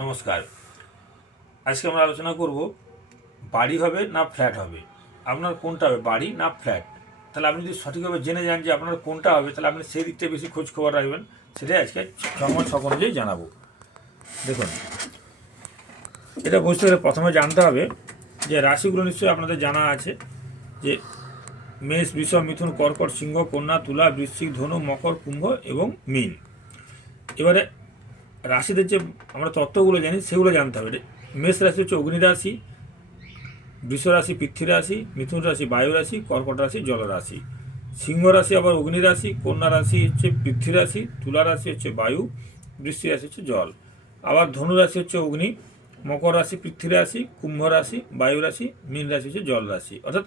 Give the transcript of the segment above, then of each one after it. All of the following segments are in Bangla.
নমস্কার। আজকে আমরা আলোচনা করব, বাড়ি হবে না ফ্ল্যাট হবে? আপনার কোনটা হবে, বাড়ি না ফ্ল্যাট তাহলে আপনি যদি সঠিকভাবে জেনে যান যে আপনার কোনটা হবে, তাহলে আপনি সেই দিকটা বেশি খোঁজ খবর রাখবেন। সেটাই আজকে সময় ছক অনুযায়ী জানাব। দেখুন, এটা বুঝতে গেলে প্রথমে জানতে হবে যে রাশিগুলো নিশ্চয়ই আপনাদের জানা আছে, যে মেষ, বৃষ, মিথুন, কর্কট, সিংহ, কন্যা, তুলা, বৃশ্চিক, ধনু, মকর, কুম্ভ এবং মীন। এবারে রাশিদের যে আমরা তত্ত্বগুলো জানি, সেগুলো জানতে হবে। মেষ রাশি হচ্ছে অগ্নি রাশি, বৃষ রাশি পৃথ্বী রাশি, মিথুন রাশি বায়ু রাশি, কর্কট রাশি জল রাশি। সিংহ রাশি আবার অগ্নি রাশি, কন্যা রাশি হচ্ছে পৃথ্বী রাশি, তুলা রাশি হচ্ছে বায়ু, বৃষ্টি রাশি হচ্ছে জল। আবার ধনু রাশি হচ্ছে অগ্নি, মকর রাশি পৃথ্বী রাশি, কুম্ভ রাশি বায়ু রাশি, মীন রাশি হচ্ছে জল রাশি। অর্থাৎ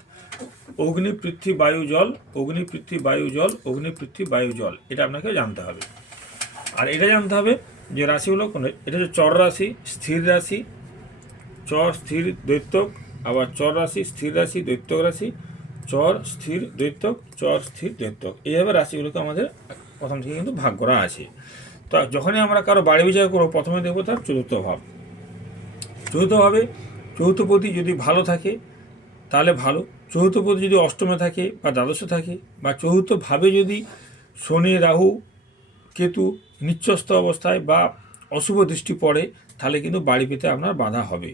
অগ্নি পৃথ্বী বায়ু জল, অগ্নি পৃথ্বী বায়ু জল, অগ্নি পৃথ্বী বায়ু জল, এটা আপনাকে জানতে হবে। আর এটা জানতে হবে যে রাশিগুলো কোন, এটা হচ্ছে চর রাশি, স্থির রাশি, চর, স্থির, দৈত্যক, আবার চর রাশি, স্থির রাশি, দৈত্যক রাশি, চর, স্থির, দৈত্যক, চর, স্থির, দৈত্যক। এইভাবে রাশিগুলোকে আমাদের প্রথম থেকে কিন্তু ভাগ করা আছে। তো যখনই আমরা কারও বাড়ি বিচার করব, প্রথমে দেখব তার চতুর্থ ভাব। চতুর্থভাবে চতুর্থপতি যদি ভালো থাকে, তাহলে ভালো। চতুর্থপতি যদি অষ্টমে থাকে বা দ্বাদশে থাকে, বা চতুর্থভাবে যদি শনি, রাহু, কেতু নিচ্ছস্ত অবস্থায় বা অশুভ দৃষ্টি পড়ে, তাহলে কিন্তু বাড়ি পেতে আপনার বাধা হবে।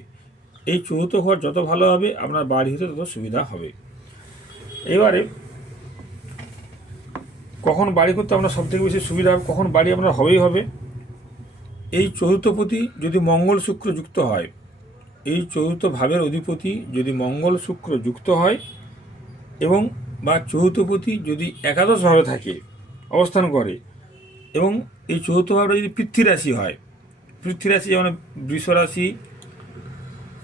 এই চতুর্থ ঘর যত ভালো হবে, আপনার বাড়ি হতে তত সুবিধা হবে। এবারে, কখন বাড়ি করতে আপনার সবথেকে বেশি সুবিধা হবে কখন বাড়ি আপনার হবেই হবে। এই চতুর্থপতি যদি মঙ্গল শুক্র যুক্ত হয়, এই চতুর্থ ভাবের অধিপতি যদি মঙ্গল শুক্র যুক্ত হয় এবং বা চতুর্থপতি যদি একাদশ ভাবে থাকে, অবস্থান করে এবং এই চতুর্থ ভাবটা যদি পৃথ্বী রাশি হয়, পৃথ্বী রাশি যেমন বৃষ রাশি,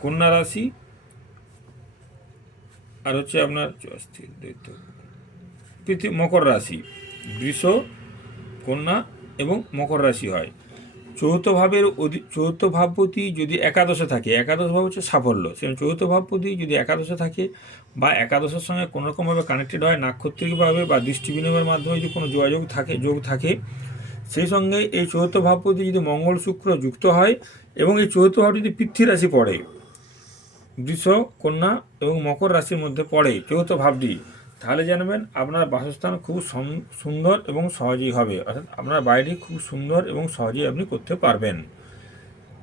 কন্যা রাশি, আর হচ্ছে আপনার স্থির দৈত্য, পৃথিবী মকর রাশি, বৃষ, কন্যা এবং মকর রাশি হয়। চৌথ ভাবের অধি চৌথ ভাবপতি যদি একাদশে থাকে, একাদশ ভাব হচ্ছে সাফল্য সেরকম চৌথ ভাবপতি যদি একাদশে থাকে বা একাদশের সঙ্গে কোনো রকমভাবে কানেক্টেড হয়, নাক্ষত্রিকভাবে বা দৃষ্টি বিনিময়ের মাধ্যমে যদি কোনো যোগাযোগ থাকে, যোগ থাকে সেই সঙ্গে এই চৌথ ভাবপতি যদি মঙ্গল শুক্র যুক্ত হয় এবং এই চৌথ ভাব যদি পৃথ্বী রাশি পড়ে, বৃষ, কন্যা এবং মকর রাশির মধ্যে পড়ে চৌথ ভাবটি তাহলে জানবেন আপনার বাসস্থান খুব সুন্দর এবং সহজেই হবে। অর্থাৎ আপনার বাড়িটি খুব সুন্দর এবং সহজেই আপনি করতে পারবেন।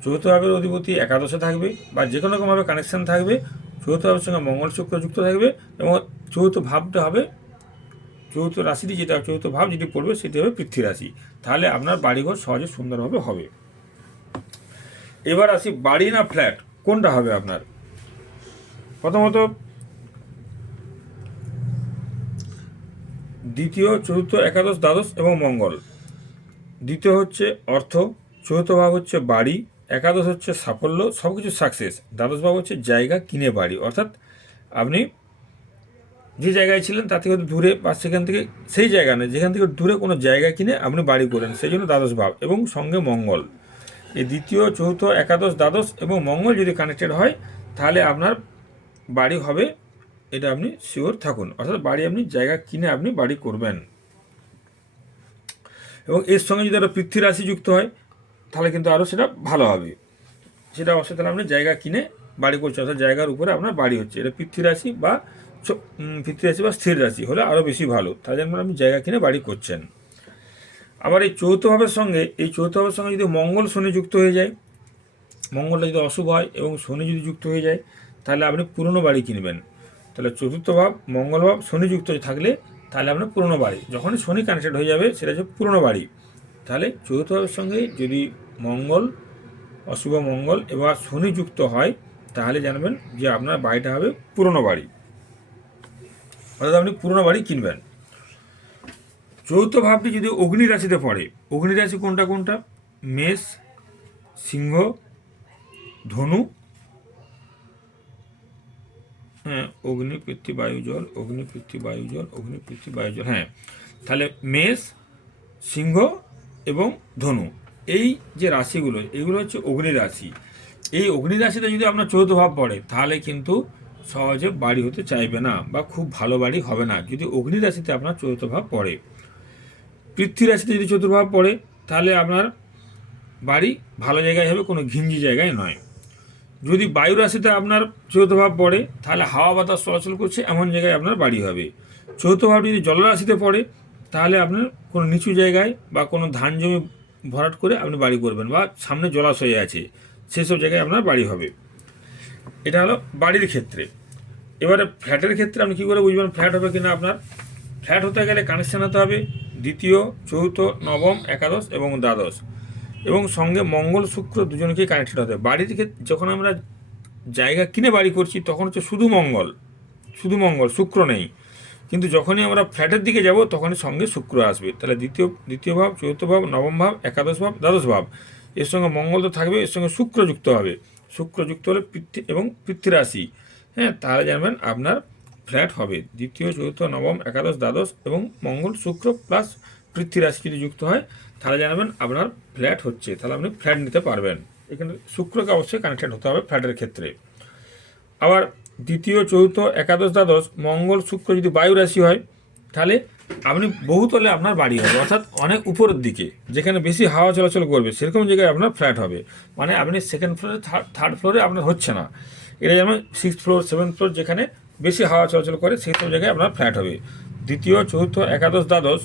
চৌথ ভাবের অধিপতি একাদশে থাকবে বা যে কোনো রকমভাবে কানেকশন থাকবে। চৌথ ভাবের সঙ্গে মঙ্গল শুক্র যুক্ত থাকবে এবং চৌথ ভাবটা হবে চৌথ রাশিটি যেটা, চৌথ ভাব যেটি পড়বে সেটি হবে পৃথ্বী রাশি। তাহলে আপনার বাড়িঘর সহজে সুন্দরভাবে হবে। এবার আসি বাড়ি না ফ্ল্যাট, কোনটা হবে আপনার? প্রথমত, দ্বিতীয়, চতুর্থ, একাদশ, দ্বাদশ এবং মঙ্গল। দ্বিতীয় হচ্ছে অর্থ, চতুর্থ ভাব হচ্ছে বাড়ি, একাদশ হচ্ছে সাফল্য সব কিছু সাকসেস। দ্বাদশ ভাব হচ্ছে জায়গা, কিনে বাড়ি। অর্থাৎ আপনি যে জায়গায় ছিলেন, তার থেকে দূরে বা সেখান থেকে সেই জায়গা নেই যেখান থেকে দূরে কোনো জায়গা কিনে আপনি বাড়ি করেন, সেই জন্য দ্বাদশ ভাব এবং সঙ্গে মঙ্গল। এই দ্বিতীয়, চতুর্থ, একাদশ, দ্বাদশ এবং মঙ্গল যদি কানেক্টেড হয়, তাহলে আপনার বাড়ি হবে, এটা আপনি শিওর থাকুন। অর্থাৎ বাড়ি আপনি জায়গা কিনে আপনি বাড়ি করবেন। এবং এর সঙ্গে যদি আরও পৃথ্বী রাশি যুক্ত হয়, তাহলে কিন্তু আরও সেটা ভালো হবে। সেটা অবশ্যই তাহলে আপনি জায়গা কিনে বাড়ি করছেন, অর্থাৎ জায়গার উপরে আপনার বাড়ি হচ্ছে। এটা পৃথ্বী রাশি বা রাশি বা স্থির রাশি হলে আরও বেশি ভালো। তাহলে যেমন আপনি জায়গা কিনে বাড়ি করছেন। আবার এই চৌথভাবের সঙ্গে, এই চৌথ ভাবের সঙ্গে যদি মঙ্গল শনি যুক্ত হয়ে যায়, মঙ্গলটা যদি অশুভ হয় এবং শনি যদি যুক্ত হয়ে যায়, তাহলে আপনি পুরনো বাড়ি কিনবেন। তাহলে চতুর্থ ভাব, মঙ্গল ভাব, শনি যুক্ত থাকলে তাহলে আপনার পুরনো বাড়ি। যখনই শনি কানেক্টেড হয়ে যাবে, সেটা হচ্ছে পুরনো বাড়ি। তাহলে চতুর্থ ভাবের সঙ্গে যদি মঙ্গল, অশুভ মঙ্গল এবং শনি যুক্ত হয়, তাহলে জানবেন যে আপনার বাড়িটা হবে পুরনো বাড়ি। অর্থাৎ আপনি পুরনো বাড়ি কিনবেন। চৌথ ভাবটি যদি অগ্নি রাশিতে পড়ে, অগ্নি রাশি কোনটা কোনটা? মেষ, সিংহ, ধনু হ্যাঁ অগ্নি বায়ু, জল, অগ্নি বায়ু, জল, অগ্নি বায়ু, জল হ্যাঁ। তাহলে মেষ, সিংহ এবং ধনু, এই যে রাশিগুলো, এগুলো হচ্ছে অগ্নি রাশি। এই অগ্নি রাশিতে যদি আপনার চৌদ্দ ভাব পড়ে, তাহলে কিন্তু সহজে বাড়ি হতে চাইবে না বা খুব ভালো বাড়ি হবে না। যদি অগ্নি রাশিতে আপনার চতুর্থ ভাব পড়ে, পৃথ্বী রাশিতে যদি চতুর্ভাব পড়ে, তাহলে আপনার বাড়ি ভালো জায়গায় হবে, কোনো ঘিঞ্জি জায়গায় নয়। যদি বায়ু রাশিতে আপনার চৌথ ভাব পড়ে, তাহলে হাওয়া বাতাস চলাচল করছে, এমন জায়গায় আপনার বাড়ি হবে। চৌথ ভাব যদি জলরাশিতে পড়ে, তাহলে আপনার কোনো নিচু জায়গায় বা কোনো ধান জমি ভরাট করে আপনি বাড়ি করবেন বা সামনে জলাশয় আছে, সেসব জায়গায় আপনার বাড়ি হবে। এটা হলো বাড়ির ক্ষেত্রে। এবারে ফ্ল্যাটের ক্ষেত্রে আপনি কী করে বুঝবেন ফ্ল্যাট হবে কিনা আপনার? ফ্ল্যাট হতে গেলে কানেকশান হতে হবে, দ্বিতীয়, চতুর্থ, নবম, একাদশ এবং দ্বাদশ। এবং সঙ্গে মঙ্গল, শুক্র দুজনকেই কানেক্টেড হতে হবে। বাড়ির ক্ষেত্রে যখন আমরা জায়গা কিনে বাড়ি করছি, তখন হচ্ছে শুধু মঙ্গল শুধু মঙ্গল, শুক্র নেই। কিন্তু যখনই আমরা ফ্ল্যাটের দিকে যাব, তখনই সঙ্গে শুক্র আসবে। তাহলে দ্বিতীয় দ্বিতীয় ভাব, চতুর্থ ভাব, নবম ভাব, একাদশ ভাব, দ্বাদশ ভাব। এর সঙ্গে মঙ্গল তো থাকবে, এর সঙ্গে শুক্র যুক্ত হবে। শুক্র যুক্ত হলে পৃথ্বী এবং পৃথ্বীরাশি হ্যাঁ তাহলে জানবেন আপনার ফ্ল্যাট হবে। দ্বিতীয়, চতুর্থ, নবম, একাদশ, দ্বাদশ এবং মঙ্গল, শুক্র প্লাস পৃথ্বীরাশি যদি যুক্ত হয়, তাহলে জানাবেন আপনার ফ্ল্যাট হচ্ছে। তাহলে আপনি ফ্ল্যাট নিতে পারবেন। এখানে শুক্রকে অবশ্যই কানেক্টেড হতে হবে ফ্ল্যাটের ক্ষেত্রে। আবার দ্বিতীয়, চতুর্থ, একাদশ, দ্বাদশ, মঙ্গল, শুক্র যদি বায়ু রাশি হয়, তাহলে আপনি বহুতলে আপনার বাড়ি হবে, অর্থাৎ অনেক উপরের দিকে, যেখানে বেশি হাওয়া চলাচল করবে, সেরকম জায়গায় আপনার ফ্ল্যাট হবে। মানে আপনি সেকেন্ড ফ্লোরে থার্ড ফ্লোরে আপনার হচ্ছে না। এটা যেমন সিক্স ফ্লোর সেভেন ফ্লোর যেখানে বেশি হাওয়া চলাচল করে, সেই সব জায়গায় আপনার ফ্ল্যাট হবে। দ্বিতীয়, চতুর্থ, একাদশ, দ্বাদশ,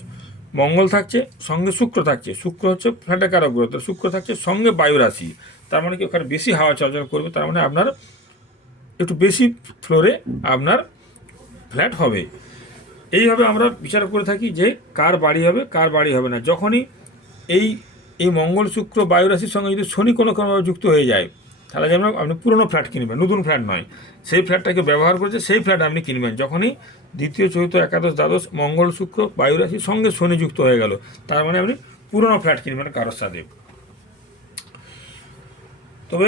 মঙ্গল থাকছে, সঙ্গে শুক্র থাকছে। শুক্র হচ্ছে ফ্ল্যাটের কারক গ্রহ শুক্র থাকছে সঙ্গে বায়ু রাশি। তার মানে কি ওখানে বেশি হাওয়া চলাচল করবে, তার মানে আপনার একটু বেশি ফ্লোরে আপনার ফ্ল্যাট হবে। এইভাবে আমরা বিচার করে থাকি যে কার বাড়ি হবে, কার বাড়ি হবে না। যখনই এই এই মঙ্গল শুক্র বায়ু রাশির সঙ্গে যদি শনি কোনো কোনোভাবে যুক্ত হয়ে যায়, তাহলে যেমন আপনি পুরনো ফ্ল্যাট কিনবেন, নতুন ফ্ল্যাট নয়। সেই ফ্ল্যাটটাকে ব্যবহার করেছে সেই ফ্ল্যাট আপনি কিনবেন। যখনই দ্বিতীয়, চতুর্থ, একাদশ, দ্বাদশ, মঙ্গল শুক্র বায়ুরাশির সঙ্গে শনি যুক্ত হয়ে গেল, তার মানে আপনি পুরনো ফ্ল্যাট কিনবেন কারোর সাথে। তবে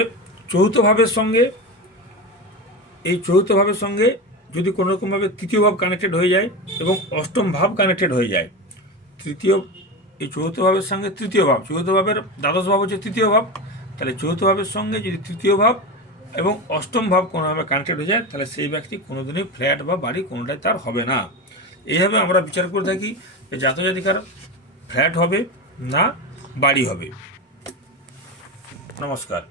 চৌথ ভাবের সঙ্গে, এই চৌথ ভাবের সঙ্গে যদি কোনো রকমভাবে তৃতীয় ভাব কানেক্টেড হয়ে যায় এবং অষ্টম ভাব কানেক্টেড হয়ে যায়, তৃতীয়, এই চৌথ ভাবের সঙ্গে তৃতীয় ভাব চৌথ ভাবের দ্বাদশ ভাব হচ্ছে তৃতীয় ভাব, তাহলে চৌথ ভাবের সঙ্গে যদি তৃতীয় ভাব এবং অষ্টম ভাব কোনোভাবে কানেক্টেড হয়ে যায়, তাহলে সেই ব্যক্তি কোনোদিনই ফ্ল্যাট বা বাড়ি কোনোটাই তার হবে না। এইভাবে আমরা বিচার করে থাকি যে জাতজাতিকার ফ্ল্যাট হবে না বাড়ি হবে। নমস্কার।